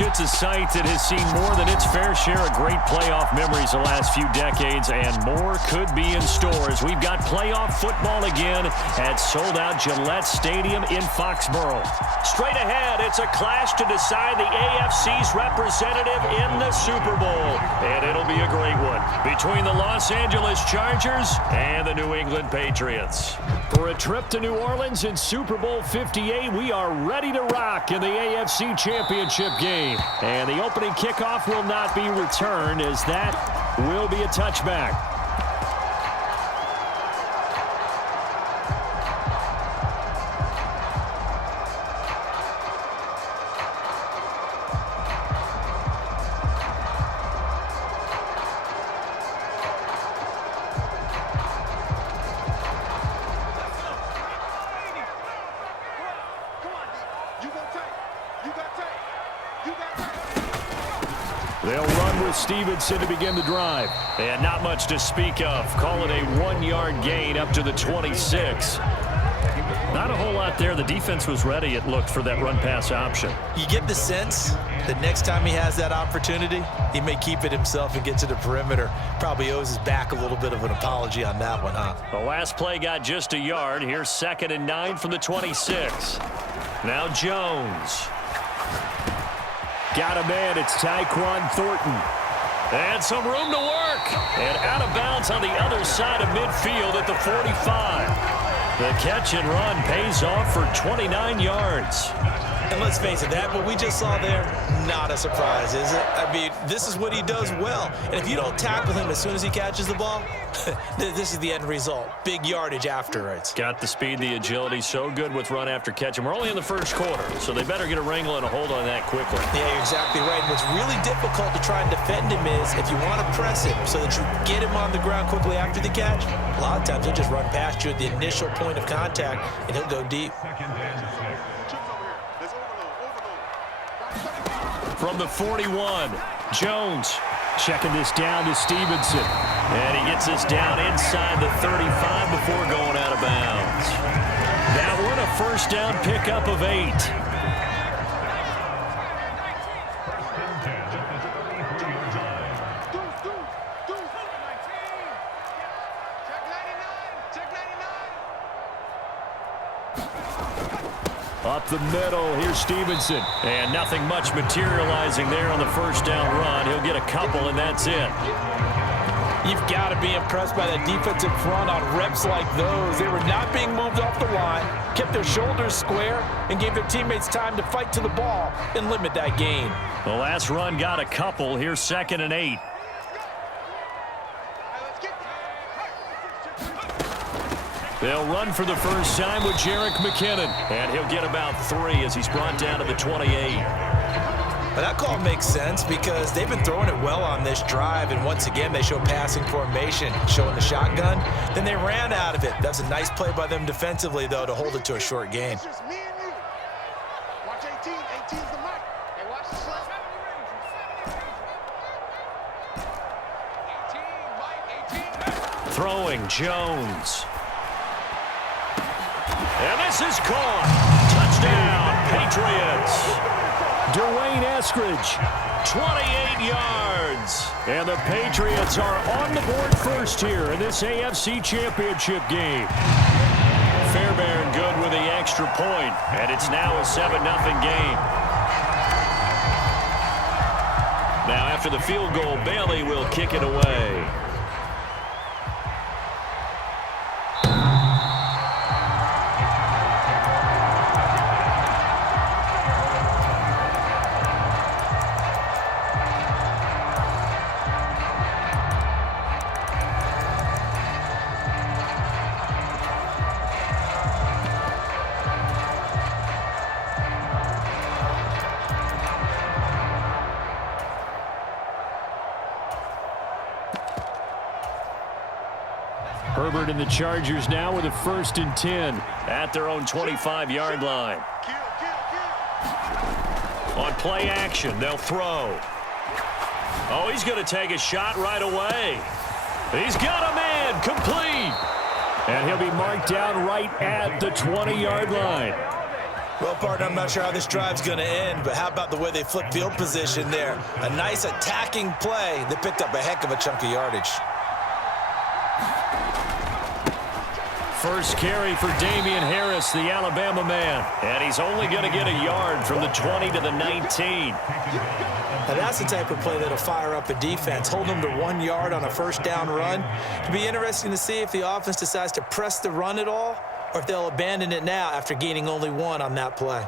It's a site that has seen more than its fair share of great playoff memories the last few decades, and more could be in store as we've got playoff football again at sold-out Gillette Stadium in Foxborough. Straight ahead, it's a clash to decide the AFC's representative in the Super Bowl, and it'll be a great one between the Los Angeles Chargers and the New England Patriots. For a trip to New Orleans in Super Bowl 58, we are ready to rock in the AFC Championship game. And the opening kickoff will not be returned, as that will be a touchback. They'll run with Stevenson to begin the drive. And not much to speak of. Call it a 1-yard gain up to the 26. Not a whole lot there. The defense was ready, it looked, for that run-pass option. You get the sense that next time he has that opportunity, he may keep it himself and get to the perimeter. Probably owes his back a little bit of an apology on that one, huh? The last play got just a yard. Here's 2nd and 9 from the 26. Now Jones. Got a man. It's Tyquan Thornton. And some room to work. And out of bounds on the other side of midfield at the 45. The catch and run pays off for 29 yards. And let's face it, that what we just saw there, not a surprise, is it? I mean, this is what he does well. And if you don't tackle him as soon as he catches the ball, this is the end result. Big yardage afterwards. Got the speed, the agility, so good with run after catch. And we're only in the first quarter, so they better get a wrangle and a hold on that quickly. Yeah, you're exactly right. And what's really difficult to try and defend him is if you want to press him so that you get him on the ground quickly after the catch, a lot of times he'll just run past you at the initial point of contact, and he'll go deep. From the 41, Jones checking this down to Stevenson. And he gets this down inside the 35 before going out of bounds. That one, a first down pickup of 8. Up the middle, here's Stevenson. And nothing much materializing there on the first down run. He'll get a couple, and that's it. You've got to be impressed by that defensive front on reps like those. They were not being moved off the line, kept their shoulders square, and gave their teammates time to fight to the ball and limit that gain. The last run got a couple. Here's 2nd and 8. They'll run for the first time with Jerick McKinnon. And he'll get about 3 as he's brought down to the 28. But that call makes sense because they've been throwing it well on this drive. And once again, they show passing formation, showing the shotgun. Then they ran out of it. That's a nice play by them defensively, though, to hold it to a short gain. Watch 18. 18's the mic. Hey, watch the slip. 18, Mike, 18. Throwing Jones. And this is caught. Touchdown, Patriots. Dwayne Eskridge, 28 yards. And the Patriots are on the board first here in this AFC Championship game. Fairbairn good with the extra point, and it's now a 7-0 game. Now after the field goal, Bailey will kick it away. Herbert and the Chargers now with a 1st and 10 at their own 25-yard line. On play action, they'll throw. Oh, he's going to take a shot right away. He's got a man, complete. And he'll be marked down right at the 20-yard line. Well, partner, I'm not sure how this drive's going to end, but how about the way they flip field position there? A nice attacking play that picked up a heck of a chunk of yardage. First carry for Damian Harris, the Alabama man. And he's only going to get a yard from the 20 to the 19. Now that's the type of play that'll fire up a defense, hold them to 1 yard on a first down run. It'll be interesting to see if the offense decides to press the run at all, or if they'll abandon it now after gaining only 1 on that play.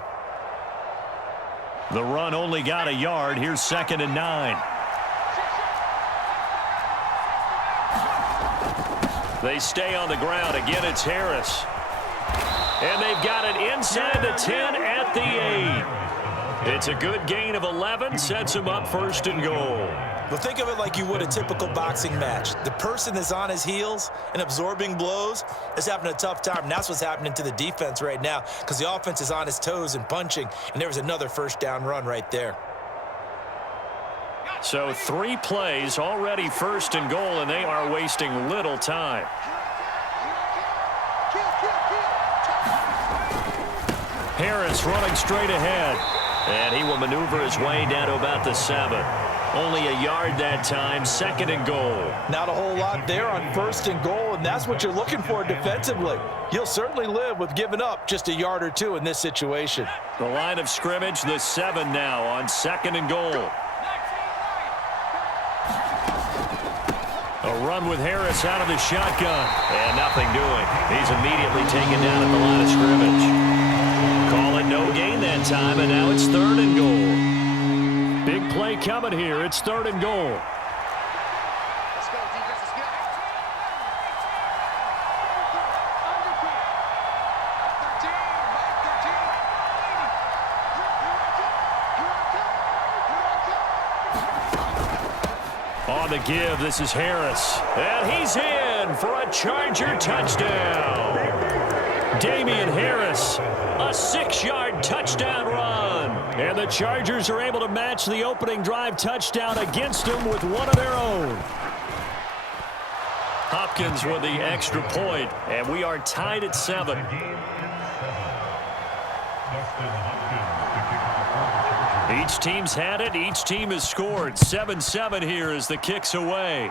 The run only got a yard. Here's 2nd and 9. They stay on the ground. Again, it's Harris. And they've got it inside the 10 at the 8. It's a good gain of 11, sets them up 1st and goal. Well, think of it like you would a typical boxing match. The person that's on his heels and absorbing blows is having a tough time. And that's what's happening to the defense right now because the offense is on his toes and punching. And there was another first down run right there. So 3 plays, already 1st and goal, and they are wasting little time. Harris running straight ahead. And he will maneuver his way down to about the 7. Only a yard that time, 2nd and goal. Not a whole lot there on 1st and goal, and that's what you're looking for defensively. You'll certainly live with giving up just a yard or 2 in this situation. The line of scrimmage, the 7 now on 2nd and goal. A run with Harris out of the shotgun. And nothing doing. He's immediately taken down at the line of scrimmage. Call it no gain that time, and now it's 3rd and goal. Big play coming here. It's 3rd and goal. Let's go, defense. Let's get it. 13. On the give, this is Harris. And he's in for a Charger touchdown. Damian Harris, a 6-yard touchdown run. And the Chargers are able to match the opening drive touchdown against them with one of their own. Hopkins with the extra point, and we are tied at 7. Each team's had it. Each team has scored. 7-7 here as the kick's away.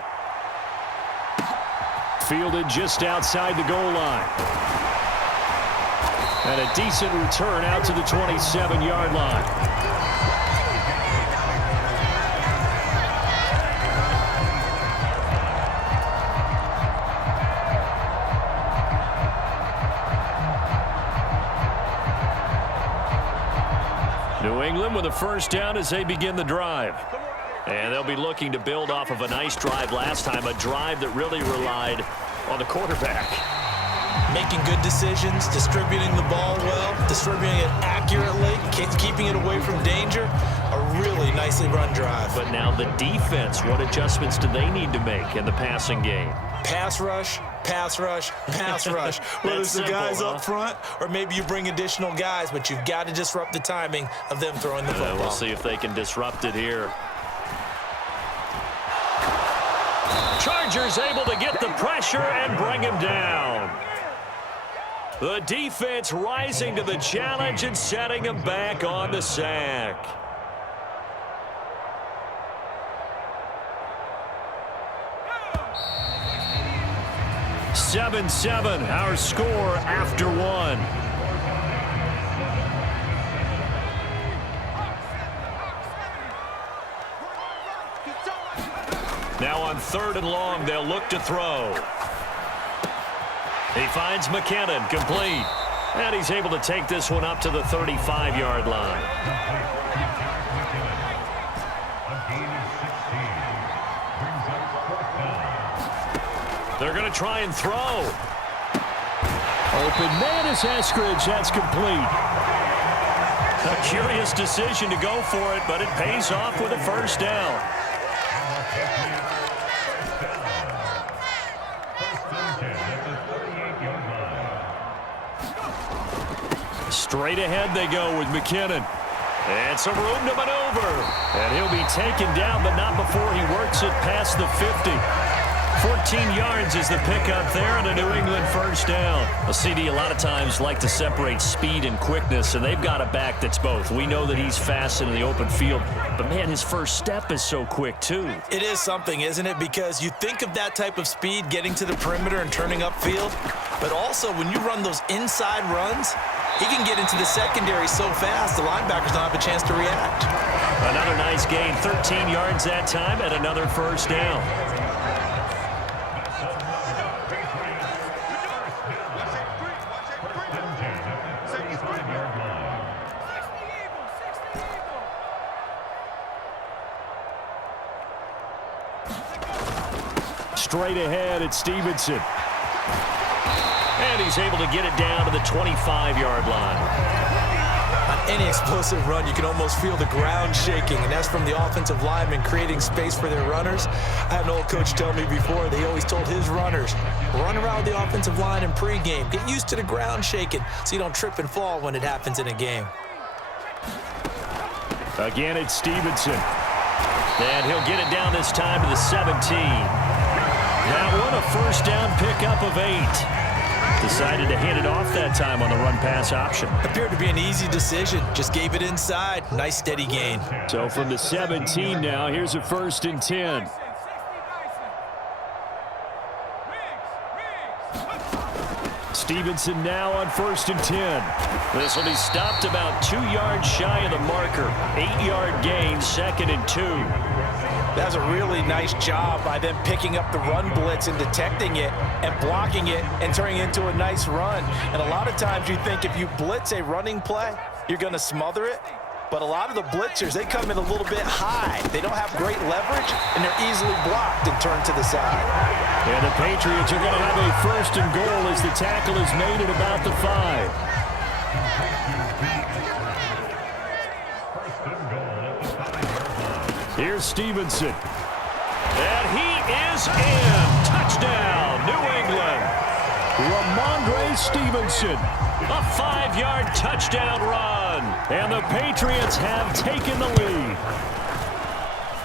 Fielded just outside the goal line. And a decent return out to the 27-yard line. New England with a first down as they begin the drive. And they'll be looking to build off of a nice drive last time, a drive that really relied on the quarterback. Making good decisions, distributing the ball well, distributing it accurately, keeping it away from danger. A really nicely run drive. But now the defense, what adjustments do they need to make in the passing game? Pass rush, pass rush, pass rush. Whether it's the guys up front or maybe you bring additional guys, but you've got to disrupt the timing of them throwing the football. We'll see if they can disrupt it here. Chargers able to get the pressure and bring him down. The defense rising to the challenge and setting him back on the sack. (7-7) our score after 1. Now on 3rd and long, they'll look to throw. He finds McKinnon, complete. And he's able to take this one up to the 35-yard line. They're going to try and throw. Open man is Eskridge. That's complete. A curious decision to go for it, but it pays off with a first down. Straight ahead they go with McKinnon. And some room to maneuver. And he'll be taken down, but not before he works it past the 50. 14 yards is the pickup there and a New England first down. A CD a lot of times like to separate speed and quickness, and they've got a back that's both. We know that he's fast in the open field, but, man, his first step is so quick, too. It is something, isn't it? Because you think of that type of speed getting to the perimeter and turning upfield, but also when you run those inside runs, he can get into the secondary so fast the linebackers don't have a chance to react. Another nice gain, 13 yards that time, and another first down. Straight ahead, it's Stevenson. And he's able to get it down to the 25-yard line. On any explosive run, you can almost feel the ground shaking, and that's from the offensive linemen creating space for their runners. I had an old coach tell me before, they always told his runners, run around the offensive line in pregame. Get used to the ground shaking so you don't trip and fall when it happens in a game. Again, it's Stevenson. And he'll get it down this time to the 17. That one, a first down pickup of 8. Decided to hand it off that time on the run-pass option. Appeared to be an easy decision. Just gave it inside. Nice, steady gain. So from the 17 now, here's a 1st and 10. Stevenson now on 1st and 10. This will be stopped about 2 yards shy of the marker. 8-yard gain, 2nd and 2. That's a really nice job by them picking up the run blitz and detecting it and blocking it and turning it into a nice run. And a lot of times you think if you blitz a running play, you're going to smother it. But a lot of the blitzers, they come in a little bit high. They don't have great leverage, and they're easily blocked and turned to the side. And the Patriots are going to have a 1st and goal as the tackle is made at about the 5. Here's Stevenson. And he is in. Touchdown, New England. Ramondre Stevenson. A 5-yard touchdown run. And the Patriots have taken the lead.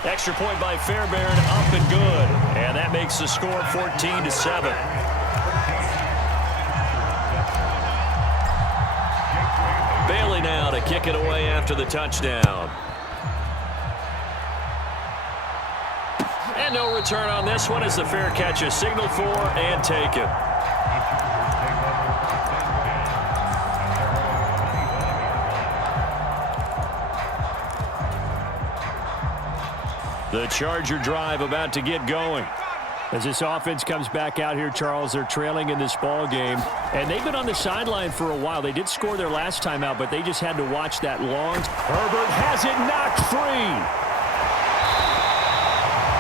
Extra point by Fairbairn, up and good. And that makes the score 14-7. Bailey now to kick it away after the touchdown. And no return on this one as the fair catch is signaled for and taken. The Charger drive about to get going. As this offense comes back out here, Charles, they're trailing in this ball game. And they've been on the sideline for a while. They did score their last time out, but they just had to watch that long. Herbert has it knocked free.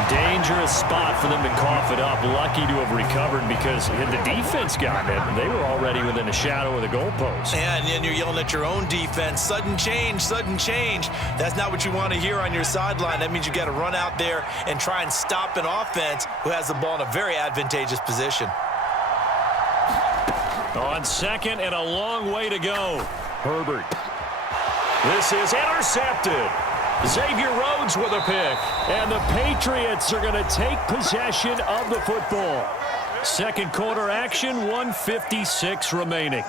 Dangerous spot for them to cough it up. Lucky to have recovered because had the defense gotten it, they were already within a shadow of the goalpost. And then you're yelling at your own defense. Sudden change, sudden change. That's not what you want to hear on your sideline. That means you got to run out there and try and stop an offense who has the ball in a very advantageous position. On 2nd and a long way to go. Herbert. This is intercepted. Xavier Rhodes with a pick. And the Patriots are going to take possession of the football. Second quarter action, 1:56 remaining.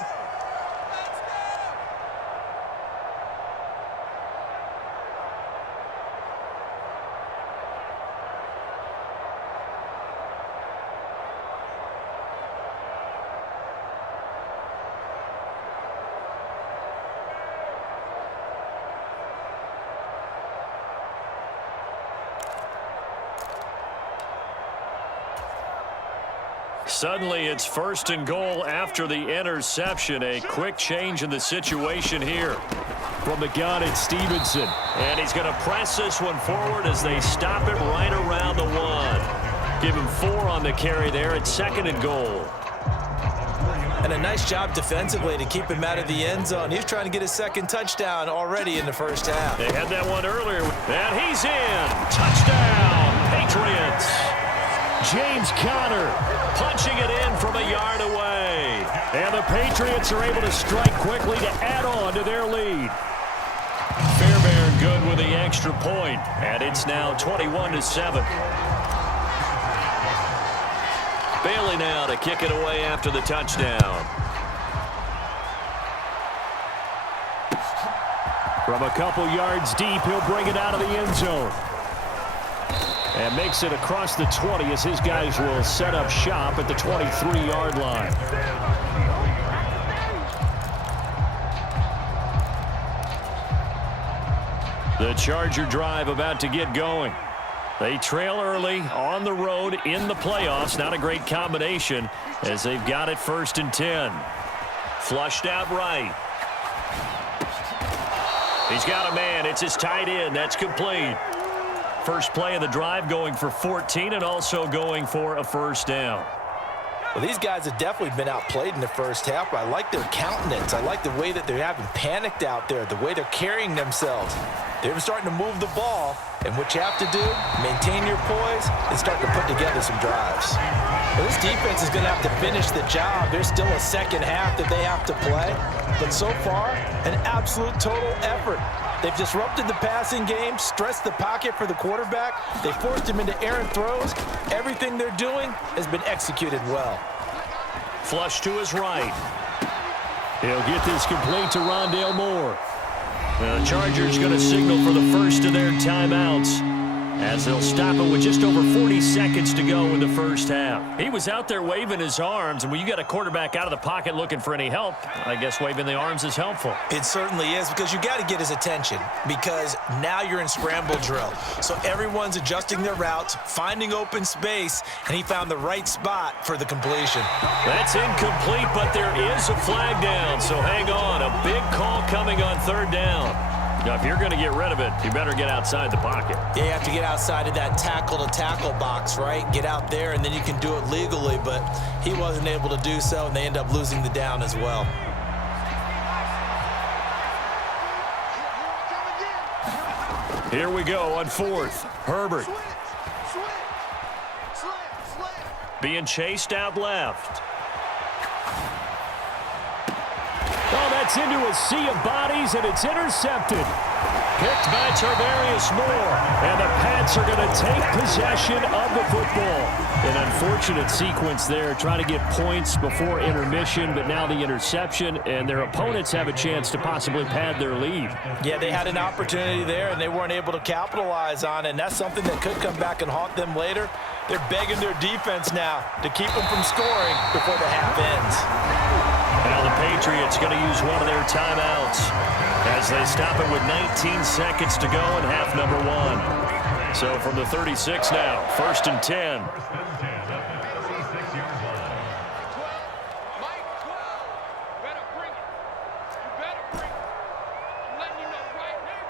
Suddenly, it's 1st and goal after the interception. A quick change in the situation here. From the gun, it's Stevenson. And he's going to press this one forward as they stop it right around the 1. Give him 4 on the carry there at 2nd and goal. And a nice job defensively to keep him out of the end zone. He's trying to get his 2nd touchdown already in the first half. They had that one earlier. And he's in. Touchdown, Patriots. James Conner punching it in from a yard away. And the Patriots are able to strike quickly to add on to their lead. Fairbairn good with the extra point. And it's now 21-7. Bailey now to kick it away after the touchdown. From a couple yards deep, he'll bring it out of the end zone. And makes it across the 20 as his guys will set up shop at the 23-yard line. The Charger drive about to get going. They trail early on the road in the playoffs. Not a great combination as they've got it 1st and 10. Flushed out right. He's got a man. It's his tight end. That's complete. First play of the drive going for 14 and also going for a first down. Well, these guys have definitely been outplayed in the first half, but I like their countenance. I like the way that they haven't panicked out there, the way they're carrying themselves. They're starting to move the ball, and what you have to do, maintain your poise and start to put together some drives. Well, this defense is going to have to finish the job. There's still a second half that they have to play, but so far, an absolute total effort. They've disrupted the passing game, stressed the pocket for the quarterback. They forced him into errant throws. Everything they're doing has been executed well. Flush to his right. He'll get this complete to Rondale Moore. The Chargers going to signal for the first of their timeouts as they'll stop it with just over 40 seconds to go in the first half. He was out there waving his arms, and when you got a quarterback out of the pocket looking for any help, I guess waving the arms is helpful. It certainly is, because you got to get his attention, because now you're in scramble drill. So everyone's adjusting their routes, finding open space, and he found the right spot for the completion. That's incomplete, but there is a flag down, so hang on. A big call coming on 3rd down. Now, if you're going to get rid of it, you better get outside the pocket. Yeah, you have to get outside of that tackle-to-tackle box, right? Get out there, and then you can do it legally, but he wasn't able to do so, and they end up losing the down as well. Here we go on 4th. Herbert. Being chased out left. Oh, that's into a sea of bodies, and it's intercepted. Picked by Tarvarius Moore, and the Pats are going to take possession of the football. An unfortunate sequence there, trying to get points before intermission, but now the interception, and their opponents have a chance to possibly pad their lead. Yeah, they had an opportunity there, and they weren't able to capitalize on it, and that's something that could come back and haunt them later. They're begging their defense now to keep them from scoring before the half ends. Now the Patriots going to use one of their timeouts as they stop it with 19 seconds to go in half number 1. So from the 36 now, 1st and 10.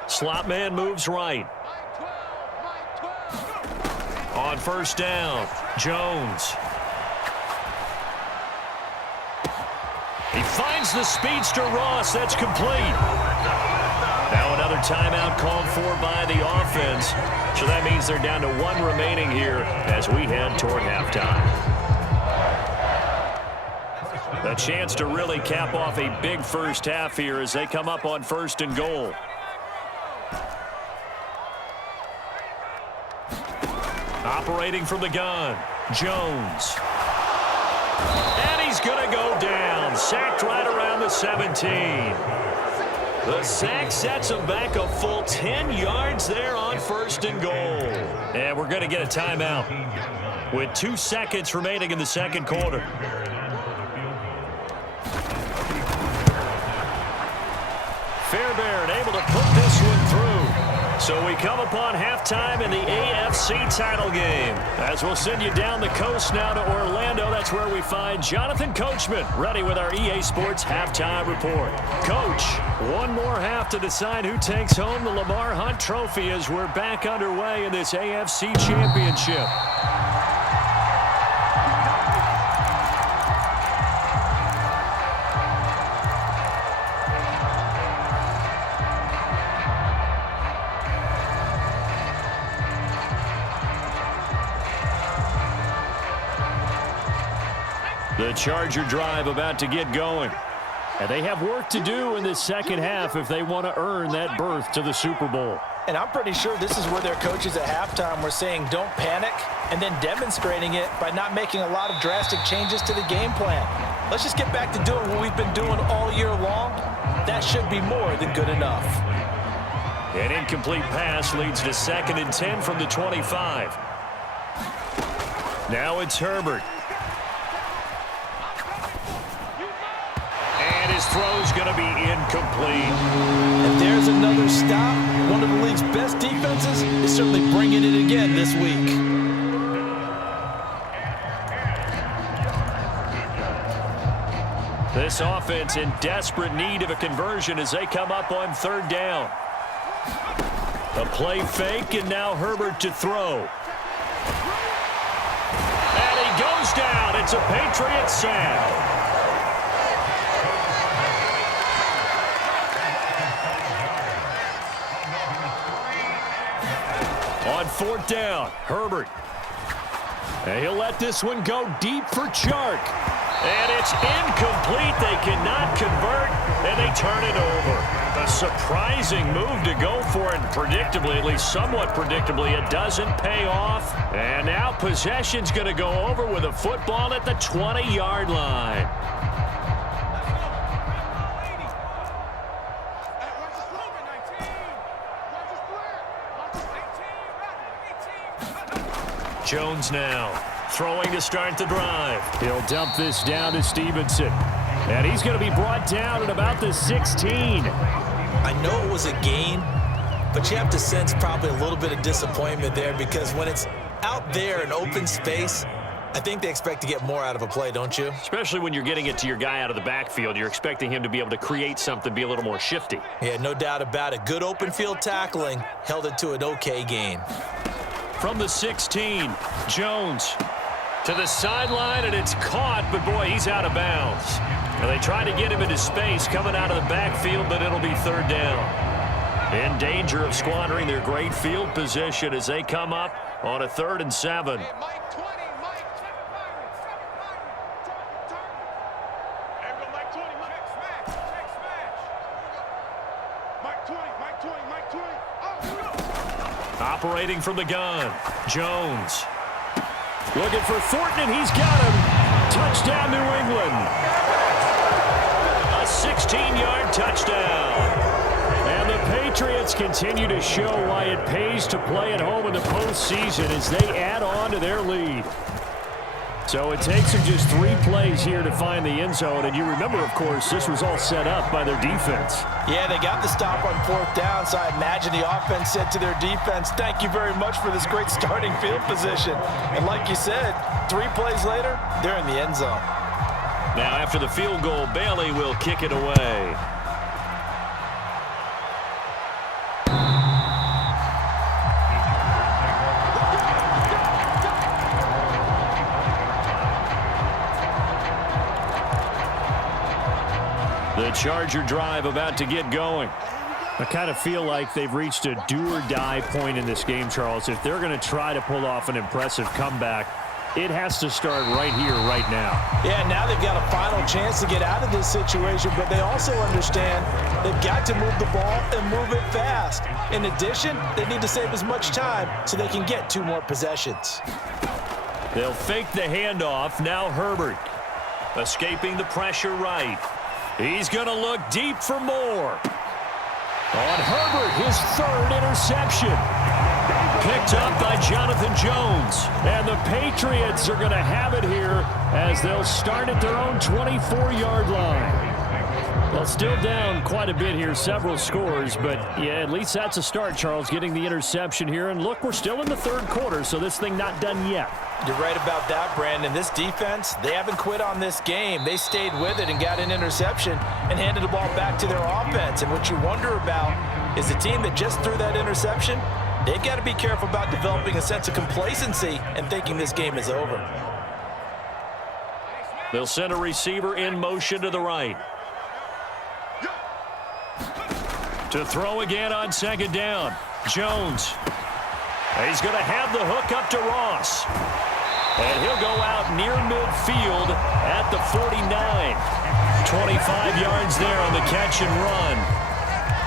Slot man moves right. On 1st down, Jones. He finds the speedster Ross. That's complete. Now another timeout called for by the offense. So that means they're down to 1 remaining here as we head toward halftime. A chance to really cap off a big first half here as they come up on 1st and goal. Operating from the gun, Jones. And he's going to go down. Sacked right around the 17. The sack sets him back a full 10 yards there on 1st and goal. And we're going to get a timeout with 2 seconds remaining in the second quarter. Fairbairn able to put this one through. So we come upon halftime in the AFC title game. As we'll send you down the coast now to Orlando, that's where we find Jonathan Coachman ready with our EA Sports Halftime Report. Coach, one more half to decide who takes home the Lamar Hunt Trophy as we're back underway in this AFC Championship. The Charger drive about to get going. And they have work to do in this second half if they want to earn that berth to the Super Bowl. And I'm pretty sure this is where their coaches at halftime were saying don't panic, and then demonstrating it by not making a lot of drastic changes to the game plan. Let's just get back to doing what we've been doing all year long. That should be more than good enough. An incomplete pass leads to 2nd and 10 from the 25. Now it's Herbert. And his throw's going to be incomplete. And there's another stop. One of the league's best defenses is certainly bringing it again this week. This offense in desperate need of a conversion as they come up on 3rd down. A play fake, and now Herbert to throw. And he goes down. It's a Patriot sack. On 4th down, Herbert. And he'll let this one go deep for Chark. And it's incomplete. They cannot convert, and they turn it over. A surprising move to go for it. Predictably, at least somewhat predictably, it doesn't pay off. And now possession's going to go over with a football at the 20-yard line. Jones now throwing to start the drive. He'll dump this down to Stevenson. And he's going to be brought down at about the 16. I know it was a gain, but you have to sense probably a little bit of disappointment there because when it's out there in open space, I think they expect to get more out of a play, don't you? Especially when you're getting it to your guy out of the backfield. You're expecting him to be able to create something, be a little more shifty. Yeah, no doubt about it. Good open field tackling held it to an okay gain. From the 16, Jones to the sideline, and it's caught, but boy, he's out of bounds. And they try to get him into space coming out of the backfield, but it'll be 3rd down. In danger of squandering their great field position as they come up on a 3rd and 7. Operating from the gun, Jones. Looking for Thornton, and he's got him. Touchdown, New England. A 16-yard touchdown. And the Patriots continue to show why it pays to play at home in the postseason as they add on to their lead. So it takes them just 3 plays here to find the end zone. And you remember, of course, this was all set up by their defense. Yeah, they got the stop on 4th down, so I imagine the offense said to their defense, thank you very much for this great starting field position. And like you said, 3 plays later, they're in the end zone. Now after the field goal, Bailey will kick it away. The Charger drive about to get going. I kind of feel like they've reached a do-or-die point in this game, Charles. If they're going to try to pull off an impressive comeback, it has to start right here, right now. Yeah, now they've got a final chance to get out of this situation, but they also understand they've got to move the ball and move it fast. In addition, they need to save as much time so they can get 2 more possessions. They'll fake the handoff. Now Herbert escaping the pressure right. He's going to look deep for more. On Herbert, his 3rd interception. Picked up by Jonathan Jones. And the Patriots are going to have it here as they'll start at their own 24-yard line. Well, still down quite a bit here, several scores, but yeah, at least that's a start, Charles, getting the interception here. And look, we're still in the 3rd quarter, so this thing not done yet. You're right about that, Brandon. This defense, they haven't quit on this game. They stayed with it and got an interception and handed the ball back to their offense. And what you wonder about is the team that just threw that interception, they've got to be careful about developing a sense of complacency and thinking this game is over. They'll send a receiver in motion to the right. To throw again on 2nd down. Jones. He's going to have the hook up to Ross. And he'll go out near midfield at the 49. 25 yards there on the catch and run.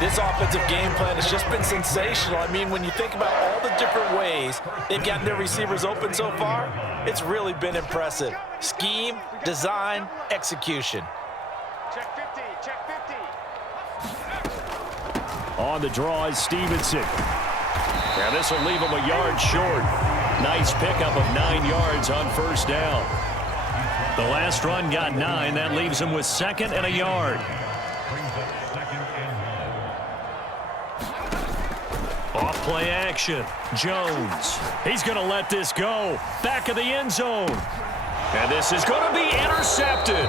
This offensive game plan has just been sensational. I mean, when you think about all the different ways they've gotten their receivers open so far, it's really been impressive. Scheme, design, execution. Check 50, check 50. On the draw is Stevenson. And this will leave him a yard short. Nice pickup of 9 yards on first down. The last run got 9. That leaves him with 2nd and a yard. Off play action. Jones. He's going to let this go. Back of the end zone. And this is going to be intercepted.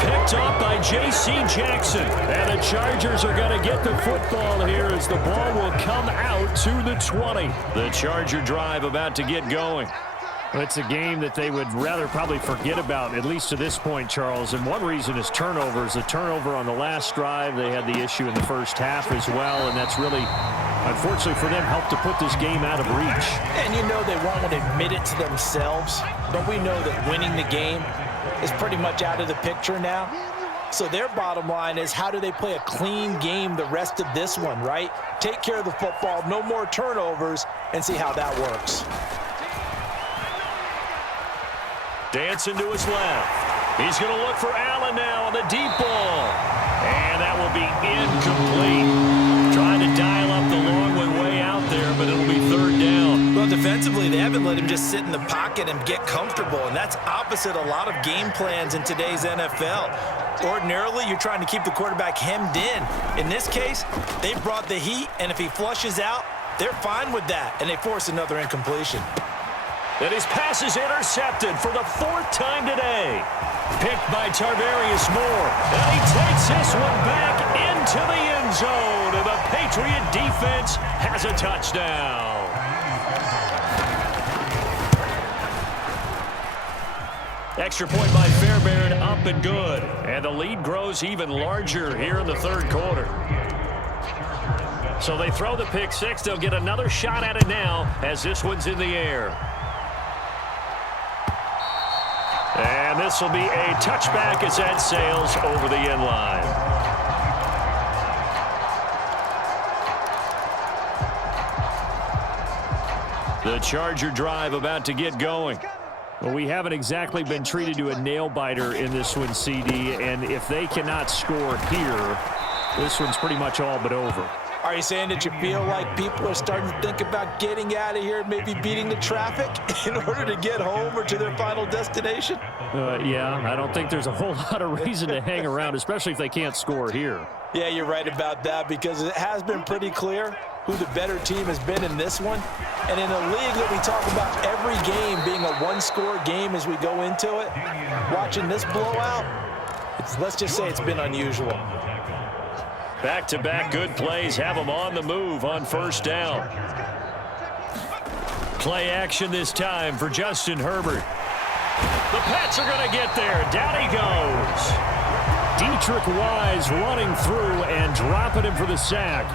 Picked up by J.C. Jackson. And the Chargers are going to get the football here as the ball will come out to the 20. The Charger drive about to get going. It's a game that they would rather probably forget about, at least to this point, Charles. And one reason is turnovers. The turnover on the last drive, they had the issue in the first half as well. And that's really, unfortunately for them, helped to put this game out of reach. And you know they won't admit it to themselves, but we know that winning the game is pretty much out of the picture now. So their bottom line is, how do they play a clean game the rest of this one, right? Take care of the football, no more turnovers, and see how that works. Dancing to his left. He's going to look for Allen now on the deep ball. And that will be incomplete. Trying to dial up the long one way out there, but it'll be 3rd down. Well, defensively, they haven't let him just sit in the pocket and get comfortable, and that's opposite a lot of game plans in today's NFL. Ordinarily, you're trying to keep the quarterback hemmed in. In this case, they brought the heat, and if he flushes out, they're fine with that, and they force another incompletion. And his pass is intercepted for the 4th time today. Picked by Tarvarius Moore. And he takes this one back into the end zone. And the Patriot defense has a touchdown. Extra point by Fairbairn, up and good. And the lead grows even larger here in the 3rd quarter. So they throw the pick 6. They'll get another shot at it now as this one's in the air. And this will be a touchback as that sails over the end line. The Charger drive about to get going. Well, we haven't exactly been treated to a nail-biter in this one, CD, and if they cannot score here, this one's pretty much all but over. Are you saying that you feel like people are starting to think about getting out of here and maybe beating the traffic in order to get home or to their final destination? Yeah, I don't think there's a whole lot of reason to hang around, especially if they can't score here. Yeah, you're right about that, because it has been pretty clear who the better team has been in this one. And in a league that we talk about every game being a one-score game as we go into it, watching this blowout, let's just say it's been unusual. Back-to-back good plays have them on the move on first down. Play action this time for Justin Herbert. The Pats are going to get there. Down he goes. Dietrich Wise running through and dropping him for the sack.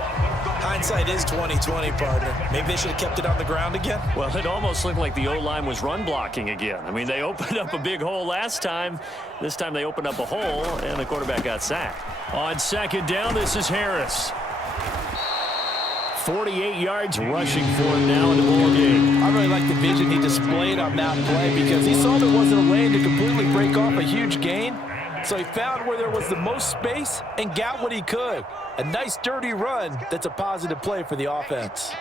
Hindsight is 20/20, partner. Maybe they should have kept it on the ground again. Well, it almost looked like the O-line was run blocking again. I mean, they opened up a big hole last time. This time they opened up a hole, and the quarterback got sacked. On 2nd down, this is Harris. 48 yards rushing for him now in the ball game. I really like the vision he displayed on that play, because he saw there wasn't a lane to completely break off a huge gain. So he found where there was the most space and got what he could. A nice, dirty run that's a positive play for the offense.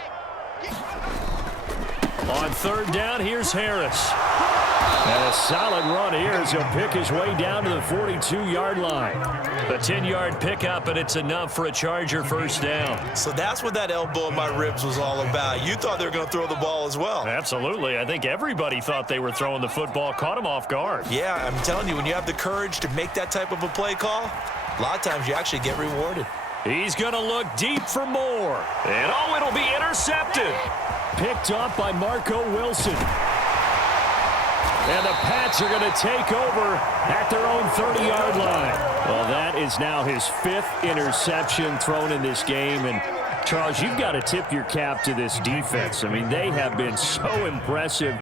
On 3rd down, here's Harris. And a solid run here as he'll pick his way down to the 42-yard line. A 10-yard pickup, and it's enough for a Charger first down. So that's what that elbow in my ribs was all about. You thought they were going to throw the ball as well. Absolutely. I think everybody thought they were throwing the football, caught him off guard. Yeah, I'm telling you, when you have the courage to make that type of a play call, a lot of times you actually get rewarded. He's going to look deep for more. And, oh, it'll be intercepted. Picked up by Marco Wilson. And the Pats are going to take over at their own 30-yard line. Well, that is now his 5th interception thrown in this game. And, Charles, you've got to tip your cap to this defense. I mean, they have been so impressive.